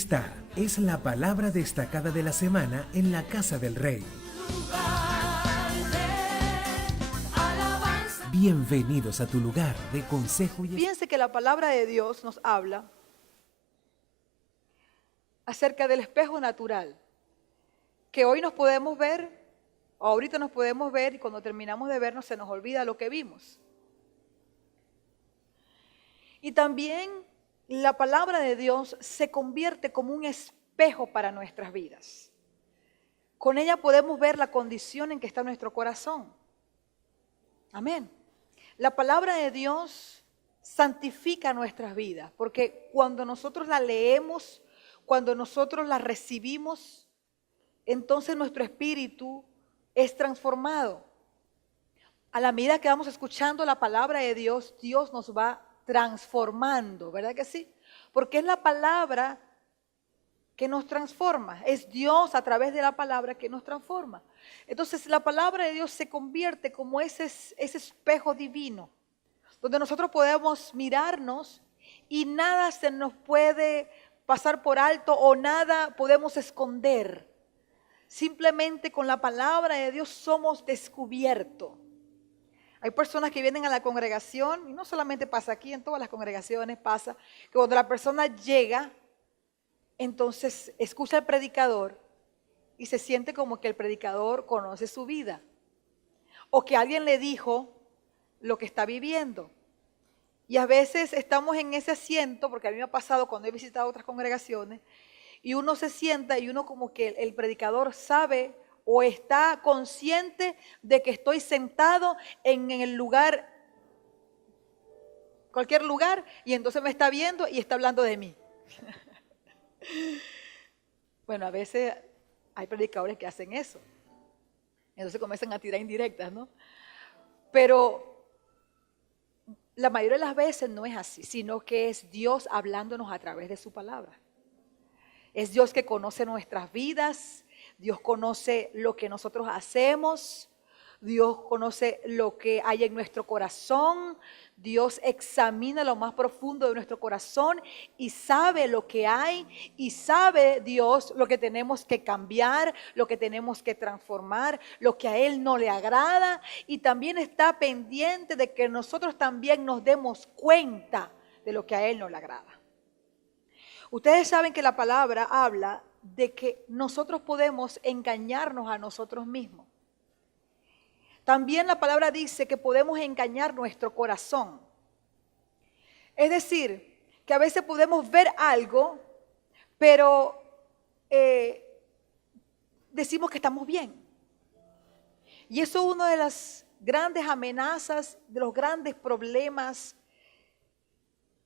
Esta es la palabra destacada de la semana en la casa del Rey. Bienvenidos a tu lugar de consejo y... Fíjense que la palabra de Dios nos habla acerca del espejo natural, que hoy nos podemos ver, o ahorita nos podemos ver, y cuando terminamos de vernos se nos olvida lo que vimos. Y también la palabra de Dios se convierte como un espejo para nuestras vidas. Con ella podemos ver la condición en que está nuestro corazón. Amén. La palabra de Dios santifica nuestras vidas, porque cuando nosotros la leemos, cuando nosotros la recibimos, entonces nuestro espíritu es transformado. A la medida que vamos escuchando la palabra de Dios, Dios nos va transformando, ¿verdad que sí? Porque es la palabra que nos transforma, es Dios a través de la palabra que nos transforma. Entonces la palabra de Dios se convierte como ese espejo divino, donde nosotros podemos mirarnos y nada se nos puede pasar por alto o nada podemos esconder. Simplemente con la palabra de Dios somos descubiertos. Hay personas que vienen a la congregación, y no solamente pasa aquí, en todas las congregaciones pasa, que cuando la persona llega, entonces escucha al predicador y se siente como que el predicador conoce su vida. O que alguien le dijo lo que está viviendo. Y a veces estamos en ese asiento, porque a mí me ha pasado cuando he visitado otras congregaciones, y uno se sienta y uno como que el predicador sabe o está consciente de que estoy sentado en el lugar, cualquier lugar, y entonces me está viendo y está hablando de mí. Bueno, a veces hay predicadores que hacen eso. Entonces comienzan a tirar indirectas, ¿no? Pero la mayoría de las veces no es así, sino que es Dios hablándonos a través de su palabra. Es Dios que conoce nuestras vidas, Dios conoce lo que nosotros hacemos, Dios conoce lo que hay en nuestro corazón, Dios examina lo más profundo de nuestro corazón y sabe lo que hay y sabe Dios lo que tenemos que cambiar, lo que tenemos que transformar, lo que a Él no le agrada, y también está pendiente de que nosotros también nos demos cuenta de lo que a Él no le agrada. Ustedes saben que la palabra habla de que nosotros podemos engañarnos a nosotros mismos. También la palabra dice que podemos engañar nuestro corazón. Es decir, que a veces podemos ver algo, pero decimos que estamos bien. Y eso es una de las grandes amenazas, de los grandes problemas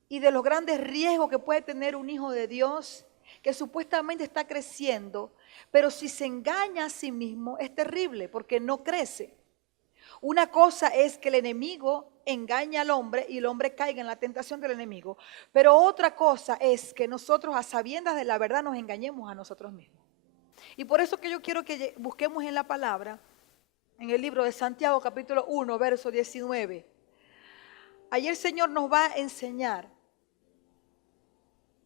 y de los grandes riesgos que puede tener un hijo de Dios que supuestamente está creciendo, pero si se engaña a sí mismo es terrible porque no crece. Una cosa es que el enemigo engaña al hombre y el hombre caiga en la tentación del enemigo, pero otra cosa es que nosotros a sabiendas de la verdad nos engañemos a nosotros mismos. Y por eso que yo quiero que busquemos en la palabra, en el libro de Santiago capítulo 1, verso 19. Ayer el Señor nos va a enseñar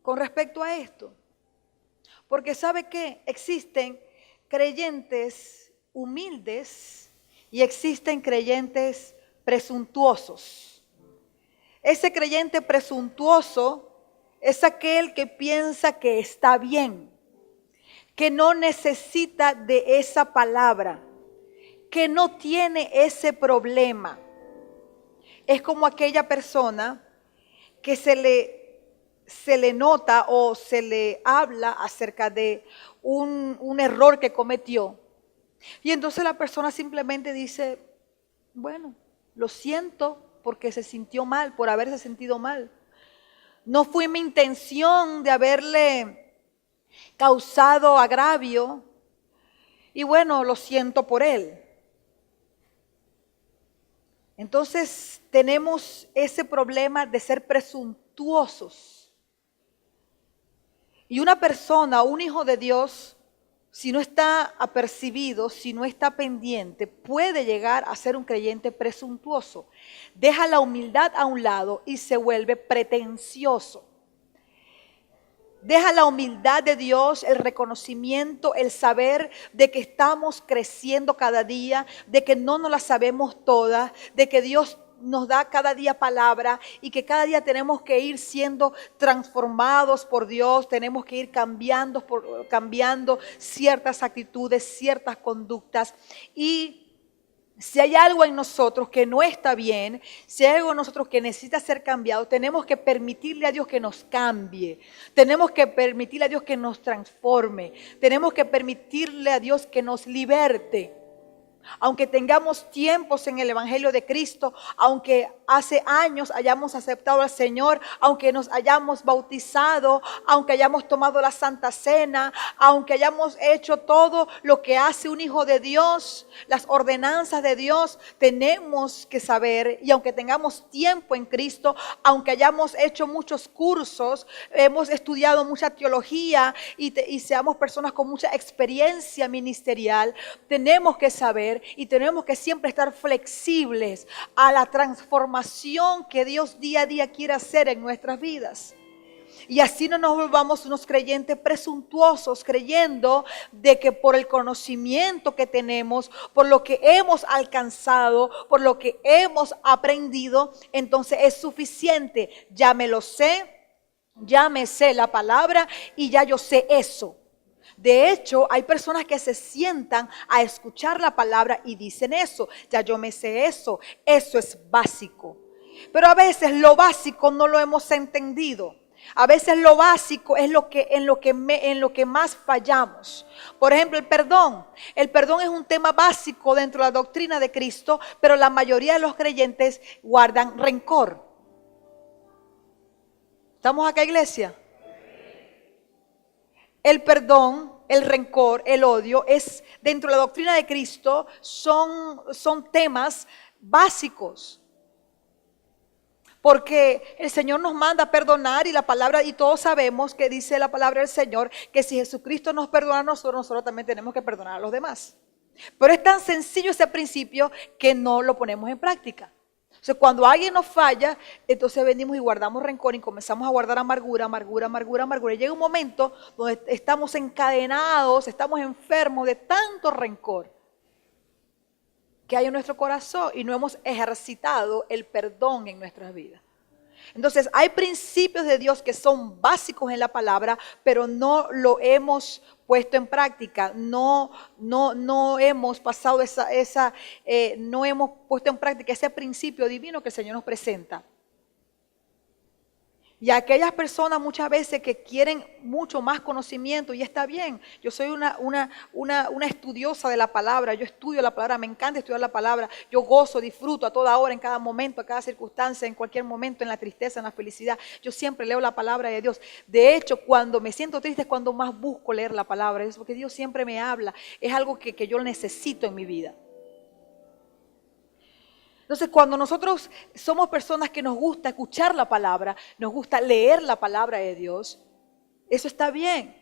con respecto a esto. Porque ¿sabe qué? Existen creyentes humildes y existen creyentes presuntuosos. Ese creyente presuntuoso es aquel que piensa que está bien, que no necesita de esa palabra, que no tiene ese problema. Es como aquella persona que se le nota o se le habla acerca de un error que cometió. Y entonces la persona simplemente dice, bueno, lo siento porque se sintió mal, por haberse sentido mal. No fue mi intención de haberle causado agravio y bueno, lo siento por él. Entonces tenemos ese problema de ser presuntuosos. Y una persona, un hijo de Dios, si no está apercibido, si no está pendiente, puede llegar a ser un creyente presuntuoso. Deja la humildad a un lado y se vuelve pretencioso. Deja la humildad de Dios, el reconocimiento, el saber de que estamos creciendo cada día, de que no nos la sabemos todas, de que Dios nos da cada día palabra y que cada día tenemos que ir siendo transformados por Dios, tenemos que ir cambiando ciertas actitudes, ciertas conductas. Y si hay algo en nosotros que no está bien, si hay algo en nosotros que necesita ser cambiado, tenemos que permitirle a Dios que nos cambie. Tenemos que permitirle a Dios que nos transforme. Tenemos que permitirle a Dios que nos liberte. Aunque tengamos tiempos en el Evangelio de Cristo, aunque hace años hayamos aceptado al Señor, aunque nos hayamos bautizado, aunque hayamos tomado la Santa Cena, aunque hayamos hecho todo lo que hace un hijo de Dios, las ordenanzas de Dios, tenemos que saber, y aunque tengamos tiempo en Cristo, aunque hayamos hecho muchos cursos, hemos estudiado mucha teología y seamos personas con mucha experiencia ministerial, tenemos que saber y tenemos que siempre estar flexibles a la transformación que Dios día a día quiere hacer en nuestras vidas. Y así no nos volvamos unos creyentes presuntuosos, creyendo de que por el conocimiento que tenemos, por lo que hemos alcanzado, por lo que hemos aprendido, entonces es suficiente. Ya me lo sé, ya me sé la palabra y ya yo sé eso. De hecho, hay personas que se sientan a escuchar la palabra y dicen eso, ya yo me sé eso, eso es básico. Pero a veces lo básico no lo hemos entendido. A veces lo básico es en lo que más fallamos. Por ejemplo, el perdón. El perdón es un tema básico dentro de la doctrina de Cristo, pero la mayoría de los creyentes guardan rencor. ¿Estamos acá, iglesia? El perdón, el rencor, el odio, es dentro de la doctrina de Cristo, son temas básicos. Porque el Señor nos manda a perdonar y la palabra, y todos sabemos que dice la palabra del Señor, que si Jesucristo nos perdona a nosotros también tenemos que perdonar a los demás. Pero es tan sencillo ese principio que no lo ponemos en práctica. O sea, cuando alguien nos falla, entonces venimos y guardamos rencor y comenzamos a guardar amargura. Y llega un momento donde estamos encadenados, estamos enfermos de tanto rencor que hay en nuestro corazón y no hemos ejercitado el perdón en nuestras vidas. Entonces hay principios de Dios que son básicos en la palabra, pero no lo hemos puesto en práctica, no hemos pasado no hemos puesto en práctica ese principio divino que el Señor nos presenta. Y aquellas personas muchas veces que quieren mucho más conocimiento, y está bien, yo soy una estudiosa de la palabra, yo estudio la palabra, me encanta estudiar la palabra, yo gozo, disfruto a toda hora, en cada momento, a cada circunstancia, en cualquier momento, en la tristeza, en la felicidad, yo siempre leo la palabra de Dios. De hecho, cuando me siento triste es cuando más busco leer la palabra, es porque Dios siempre me habla, es algo que yo necesito en mi vida. Entonces, cuando nosotros somos personas que nos gusta escuchar la palabra, nos gusta leer la palabra de Dios, eso está bien.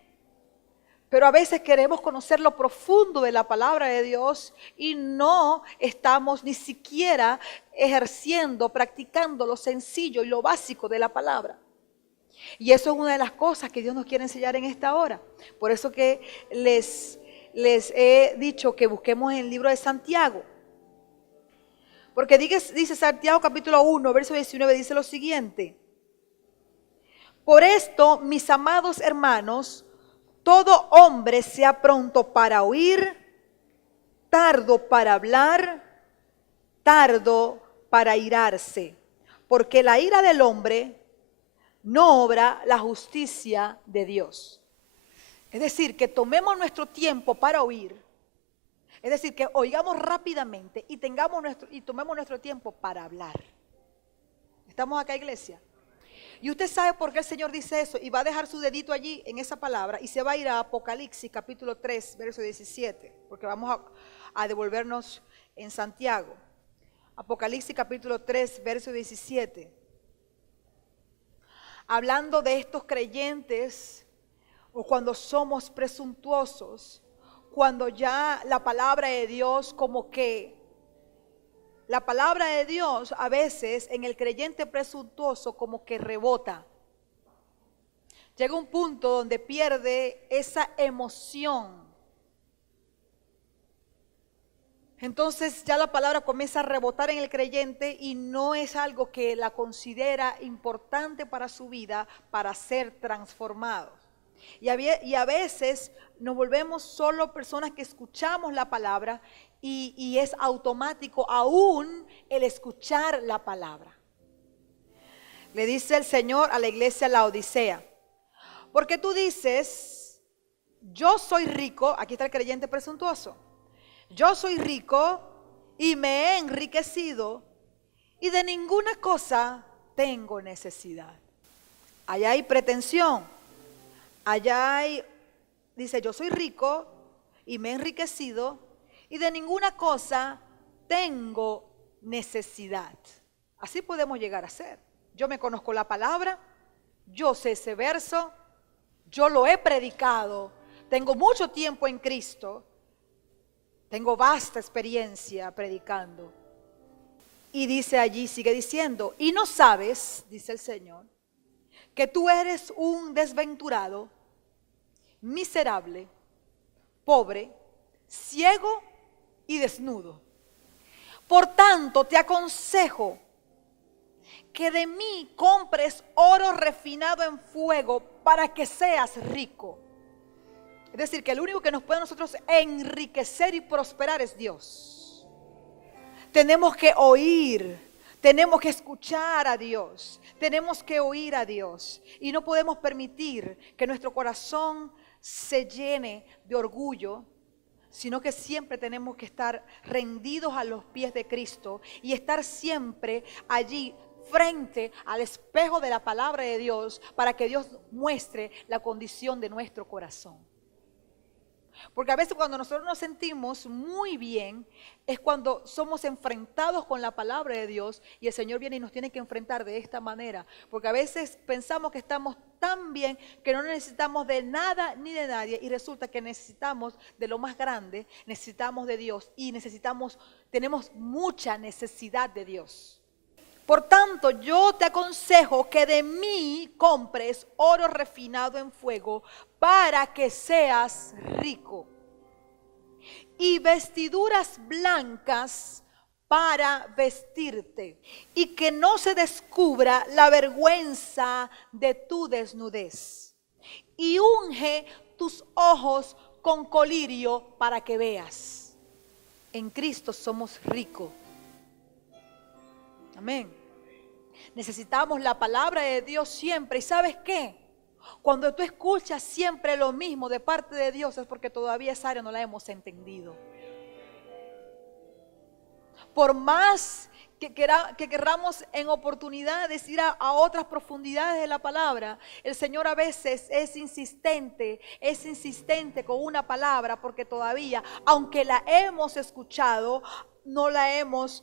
Pero a veces queremos conocer lo profundo de la palabra de Dios y no estamos ni siquiera ejerciendo, practicando lo sencillo y lo básico de la palabra. Y eso es una de las cosas que Dios nos quiere enseñar en esta hora. Por eso que les he dicho que busquemos en el libro de Santiago. Porque dice Santiago capítulo 1, verso 19, dice lo siguiente. Por esto, mis amados hermanos, todo hombre sea pronto para oír, tardo para hablar, tardo para irarse. Porque la ira del hombre no obra la justicia de Dios. Es decir, que tomemos nuestro tiempo para oír. Es decir, que oigamos rápidamente y tomemos nuestro tiempo para hablar. ¿Estamos acá, iglesia? Y usted sabe por qué el Señor dice eso y va a dejar su dedito allí en esa palabra y se va a ir a Apocalipsis capítulo 3, verso 17, porque vamos a devolvernos en Santiago. Apocalipsis capítulo 3, verso 17. Hablando de estos creyentes o cuando somos presuntuosos, cuando ya la palabra de Dios la palabra de Dios a veces en el creyente presuntuoso como que rebota. llega un punto donde pierde esa emoción. Entonces ya la palabra comienza a rebotar en el creyente y no es algo que la considera importante para su vida para ser transformado. Y a veces nos volvemos solo personas que escuchamos la palabra y es automático aún el escuchar la palabra. Le dice el Señor a la iglesia Laodicea, porque tú dices, yo soy rico, aquí está el creyente presuntuoso, yo soy rico y me he enriquecido y de ninguna cosa tengo necesidad. Allá hay pretensión, allá hay, dice, yo soy rico y me he enriquecido y de ninguna cosa tengo necesidad. Así podemos llegar a ser. Yo me conozco la palabra, yo sé ese verso, yo lo he predicado, tengo mucho tiempo en Cristo, tengo vasta experiencia predicando. Y dice allí, sigue diciendo, y no sabes, dice el Señor, que tú eres un desventurado, miserable, pobre, ciego y desnudo. Por tanto, te aconsejo que de mí compres oro refinado en fuego para que seas rico. Es decir, que el único que nos puede a nosotros enriquecer y prosperar es Dios. Tenemos que oír, tenemos que escuchar a Dios, tenemos que oír a Dios. Y no podemos permitir que nuestro corazón se llene de orgullo, sino que siempre tenemos que estar rendidos a los pies de Cristo y estar siempre allí frente al espejo de la palabra de Dios para que Dios muestre la condición de nuestro corazón. Porque a veces cuando nosotros nos sentimos muy bien es cuando somos enfrentados con la palabra de Dios y el Señor viene y nos tiene que enfrentar de esta manera. Porque a veces pensamos que estamos tan bien que no necesitamos de nada ni de nadie y resulta que necesitamos de lo más grande, necesitamos de Dios y tenemos mucha necesidad de Dios. Por tanto, yo te aconsejo que de mí compres oro refinado en fuego para que seas rico y vestiduras blancas para vestirte y que no se descubra la vergüenza de tu desnudez y unge tus ojos con colirio para que veas. En Cristo somos ricos. Amén. Necesitamos la palabra de Dios siempre. ¿Y sabes qué? Cuando tú escuchas siempre lo mismo de parte de Dios es porque todavía esa área no la hemos entendido. Por más que querramos en oportunidades ir a otras profundidades de la palabra, el Señor a veces es insistente con una palabra porque todavía, aunque la hemos escuchado, no la hemos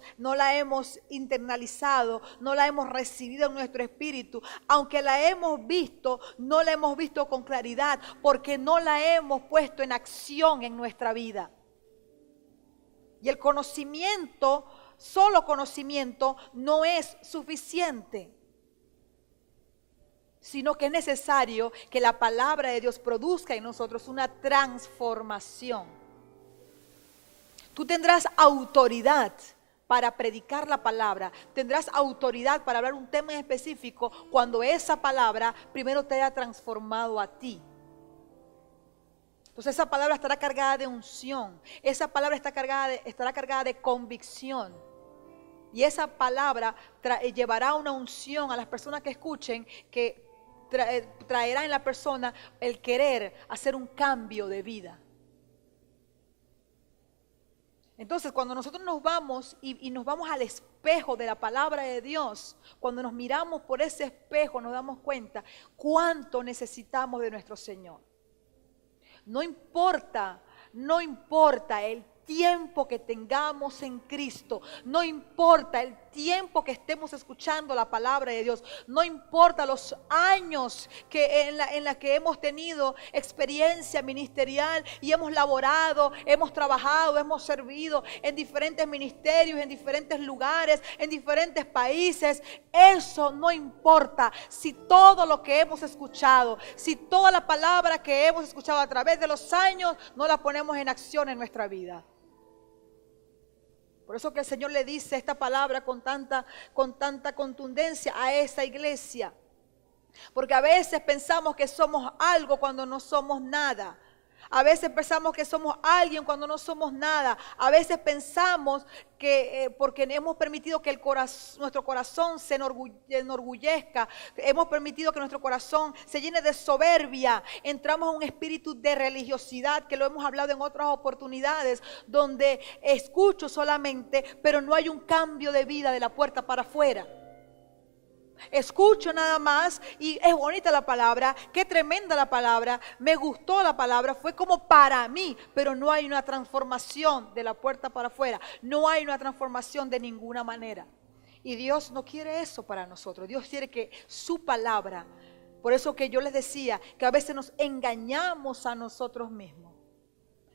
internalizado, no la hemos recibido en nuestro espíritu. Aunque la hemos visto, no la hemos visto con claridad porque no la hemos puesto en acción en nuestra vida. Y el conocimiento, solo conocimiento, no es suficiente, sino que es necesario que la palabra de Dios produzca en nosotros una transformación. Tú tendrás autoridad para predicar la palabra, tendrás autoridad para hablar un tema en específico cuando esa palabra primero te haya transformado a ti. Entonces esa palabra estará cargada de unción, esa palabra estará cargada de convicción. Y esa palabra llevará una unción a las personas que escuchen que traerá en la persona el querer hacer un cambio de vida. Entonces, cuando nosotros nos vamos y nos vamos al espejo de la palabra de Dios, cuando nos miramos por ese espejo nos damos cuenta cuánto necesitamos de nuestro Señor. No importa el tiempo que tengamos en Cristo, no importa el tiempo que estemos escuchando la palabra de Dios, no importa los años que en la que hemos tenido experiencia ministerial y hemos laborado, hemos trabajado, hemos servido en diferentes ministerios, en diferentes lugares, en diferentes países, eso no importa. Si todo lo que hemos escuchado, si toda la palabra que hemos escuchado a través de los años no la ponemos en acción en nuestra vida. Por eso que el Señor le dice esta palabra con tanta contundencia a esa iglesia. Porque a veces pensamos que somos algo cuando no somos nada. A veces pensamos que somos alguien cuando no somos nada. A veces pensamos que porque hemos permitido que nuestro corazón se enorgullezca, hemos permitido que nuestro corazón se llene de soberbia, entramos en un espíritu de religiosidad, que lo hemos hablado en otras oportunidades, donde escucho solamente, pero no hay un cambio de vida de la puerta para afuera. Escucho nada más y es bonita la palabra, qué tremenda la palabra, me gustó la palabra, fue como para mí, pero no hay una transformación de la puerta para afuera, no hay una transformación de ninguna manera. Y Dios no quiere eso para nosotros, Dios quiere que su palabra, por eso que yo les decía que a veces nos engañamos a nosotros mismos.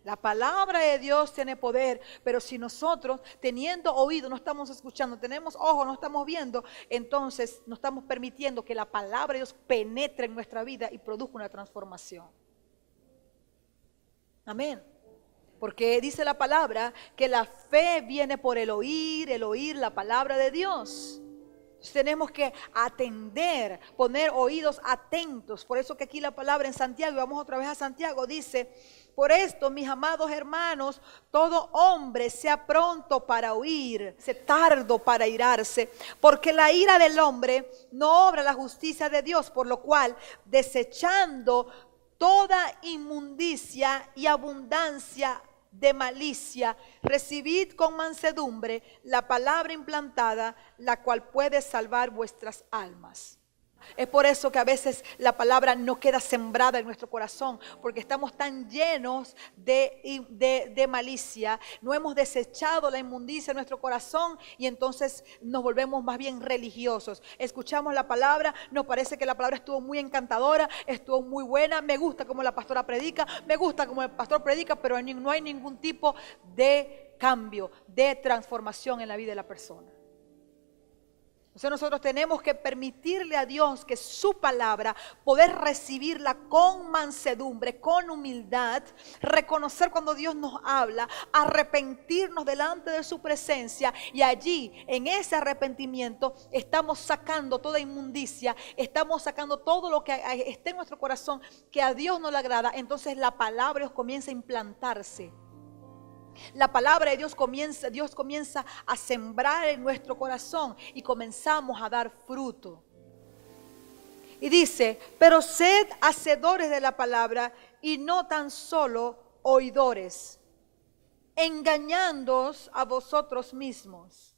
La palabra de Dios tiene poder, pero si nosotros teniendo oído no estamos escuchando, tenemos ojos no estamos viendo, entonces no estamos permitiendo que la palabra de Dios penetre en nuestra vida y produzca una transformación. Amén. Porque dice la palabra que la fe viene por el oír la palabra de Dios. Entonces tenemos que atender, poner oídos atentos. Por eso que aquí la palabra en Santiago, y vamos otra vez a Santiago, dice: por esto, mis amados hermanos, todo hombre sea pronto para oír, sea tardo para irarse, porque la ira del hombre no obra la justicia de Dios, por lo cual, desechando toda inmundicia y abundancia de malicia, recibid con mansedumbre la palabra implantada, la cual puede salvar vuestras almas. Es por eso que a veces la palabra no queda sembrada en nuestro corazón, porque estamos tan llenos de malicia, no hemos desechado la inmundicia en nuestro corazón y entonces nos volvemos más bien religiosos. Escuchamos la palabra, nos parece que la palabra estuvo muy encantadora, estuvo muy buena, me gusta como la pastora predica, me gusta como el pastor predica, pero no hay ningún tipo de cambio, de transformación en la vida de la persona. Entonces nosotros tenemos que permitirle a Dios que su palabra, poder recibirla con mansedumbre, con humildad, reconocer cuando Dios nos habla, arrepentirnos delante de su presencia y allí en ese arrepentimiento estamos sacando toda inmundicia, estamos sacando todo lo que esté en nuestro corazón que a Dios no le agrada. Entonces la palabra de Dios comienza a implantarse. La palabra de Dios comienza a sembrar en nuestro corazón y comenzamos a dar fruto. Y dice: pero sed hacedores de la palabra y no tan solo oidores, engañándoos a vosotros mismos.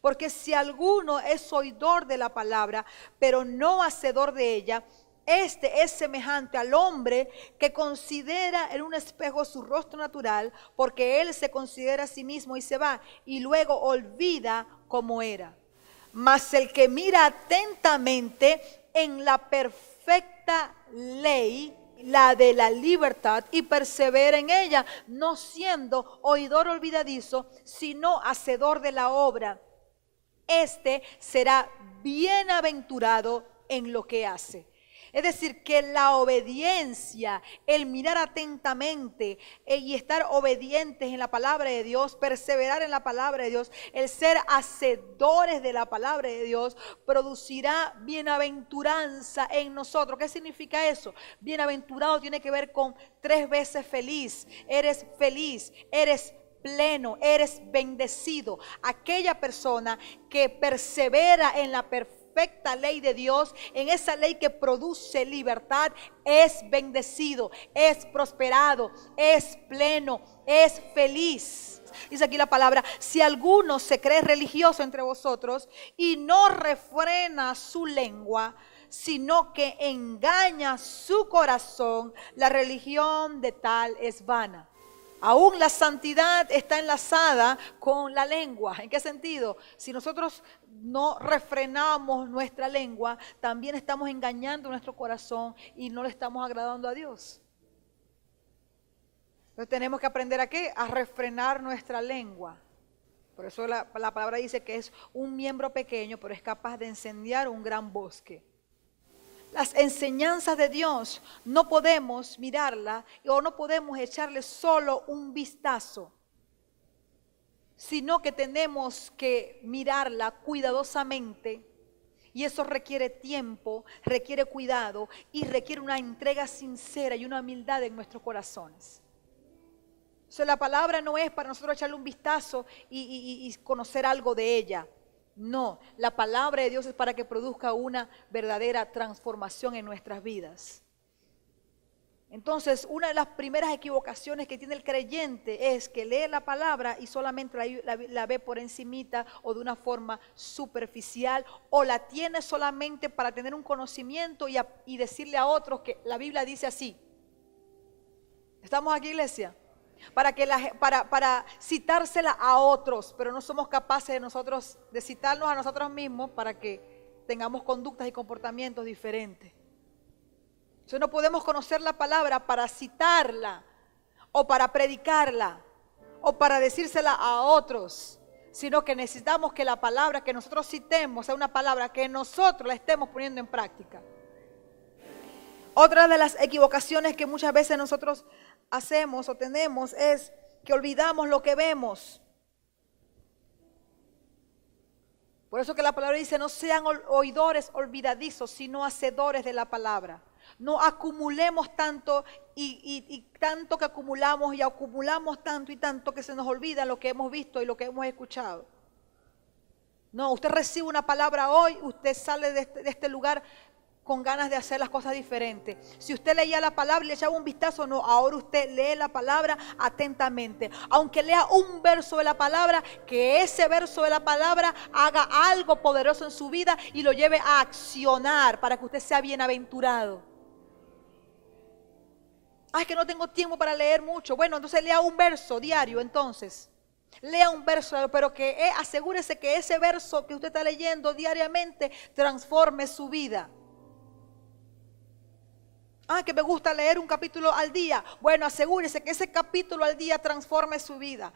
Porque si alguno es oidor de la palabra, pero no hacedor de ella, este es semejante al hombre que considera en un espejo su rostro natural, porque él se considera a sí mismo y se va, y luego olvida cómo era. Mas el que mira atentamente en la perfecta ley, la de la libertad, y persevera en ella, no siendo oidor olvidadizo, sino hacedor de la obra, este será bienaventurado en lo que hace. Es decir, que la obediencia, el mirar atentamente y estar obedientes en la palabra de Dios, perseverar en la palabra de Dios, el ser hacedores de la palabra de Dios, producirá bienaventuranza en nosotros. ¿Qué significa eso? Bienaventurado tiene que ver con 3 veces feliz, eres pleno, eres bendecido. Aquella persona que persevera en la perfecta ley de Dios, en esa ley que produce libertad, es bendecido, es prosperado, es pleno, es feliz. Dice aquí la palabra: si alguno se cree religioso entre vosotros y no refrena su lengua, sino que engaña su corazón, la religión de tal es vana. Aún la santidad está enlazada con la lengua. ¿En qué sentido? Si nosotros no refrenamos nuestra lengua, también estamos engañando nuestro corazón y no le estamos agradando a Dios. Entonces tenemos que aprender ¿a qué? A refrenar nuestra lengua. Por eso la palabra dice que es un miembro pequeño, pero es capaz de incendiar un gran bosque. Las enseñanzas de Dios no podemos mirarla o no podemos echarle solo un vistazo, sino que tenemos que mirarla cuidadosamente, y eso requiere tiempo, requiere cuidado y requiere una entrega sincera y una humildad en nuestros corazones. O sea, la palabra no es para nosotros echarle un vistazo y conocer algo de ella. No, la palabra de Dios es para que produzca una verdadera transformación en nuestras vidas. Entonces, una de las primeras equivocaciones que tiene el creyente es que lee la palabra y solamente la ve por encimita o de una forma superficial, o la tiene solamente para tener un conocimiento y decirle a otros que la Biblia dice así. ¿Estamos aquí, iglesia? Para citársela a otros, pero no somos capaces de citarnos a nosotros mismos para que tengamos conductas y comportamientos diferentes. Entonces no podemos conocer la palabra para citarla o para predicarla o para decírsela a otros, sino que necesitamos que la palabra que nosotros citemos sea una palabra que nosotros la estemos poniendo en práctica. Otra de las equivocaciones que muchas veces nosotros hacemos o tenemos es que olvidamos lo que vemos. Por eso que la palabra dice, no sean oidores olvidadizos, sino hacedores de la palabra. No acumulemos tanto y tanto que acumulamos y acumulamos tanto y tanto que se nos olvida lo que hemos visto y lo que hemos escuchado. No, usted recibe una palabra hoy, usted sale de este lugar con ganas de hacer las cosas diferentes. Si usted leía la palabra y le echaba un vistazo, no, ahora usted lee la palabra atentamente. Aunque lea un verso de la palabra, que ese verso de la palabra haga algo poderoso en su vida y lo lleve a accionar para que usted sea bienaventurado. Es que no tengo tiempo para leer mucho. Bueno, entonces lea un verso diario entonces. Lea un verso, pero asegúrese que ese verso que usted está leyendo diariamente transforme su vida. Que me gusta leer un capítulo al día. Bueno, asegúrese que ese capítulo al día transforme su vida.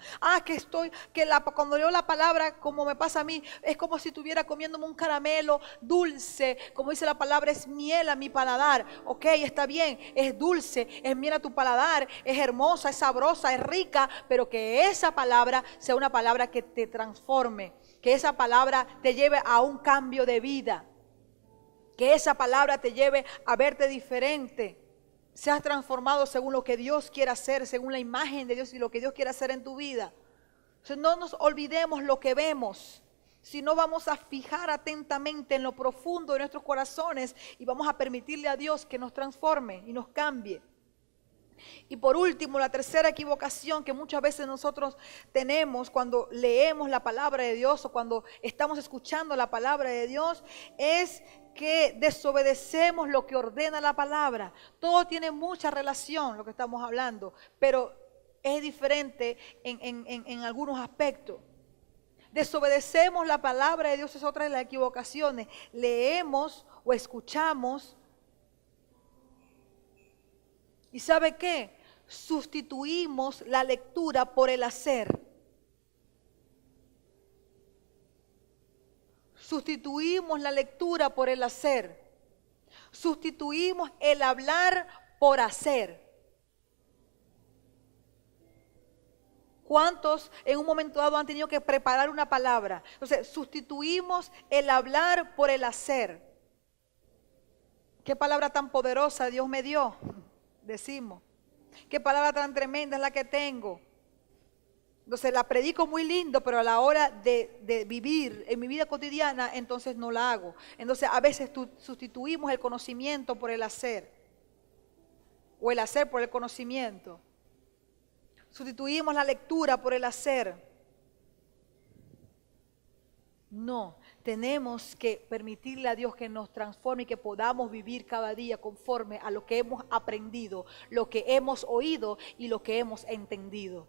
Cuando leo la palabra, como me pasa a mí, es como si estuviera comiéndome un caramelo dulce. Como dice la palabra, es miel a mi paladar. Ok, está bien, es dulce, es miel a tu paladar, es hermosa, es sabrosa, es rica, pero que esa palabra sea una palabra que te transforme, que esa palabra te lleve a un cambio de vida. Que esa palabra te lleve a verte diferente. Seas transformado según lo que Dios quiere hacer, según la imagen de Dios y lo que Dios quiere hacer en tu vida. Entonces, no nos olvidemos lo que vemos, sino vamos a fijar atentamente en lo profundo de nuestros corazones y vamos a permitirle a Dios que nos transforme y nos cambie. Y por último, la tercera equivocación que muchas veces nosotros tenemos cuando leemos la palabra de Dios o cuando estamos escuchando la palabra de Dios es que desobedecemos lo que ordena la palabra. Todo tiene mucha relación, lo que estamos hablando, pero es diferente en algunos aspectos. Desobedecemos la palabra de Dios, es otra de las equivocaciones. Leemos o escuchamos y ¿sabe qué? Sustituimos la lectura por el hacer. Sustituimos la lectura por el hacer. Sustituimos el hablar por hacer. ¿Cuántos en un momento dado han tenido que preparar una palabra? Entonces, sustituimos el hablar por el hacer. ¿Qué palabra tan poderosa Dios me dio? Decimos. ¿Qué palabra tan tremenda es la que tengo? Entonces la predico muy lindo, pero a la hora de vivir en mi vida cotidiana, entonces no la hago. Entonces a veces sustituimos el conocimiento por el hacer. O el hacer por el conocimiento. Sustituimos la lectura por el hacer. No, tenemos que permitirle a Dios que nos transforme y que podamos vivir cada día conforme a lo que hemos aprendido, lo que hemos oído y lo que hemos entendido.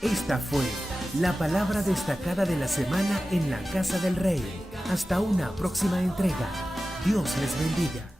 Esta fue la palabra destacada de la semana en la Casa del Rey. Hasta una próxima entrega. Dios les bendiga.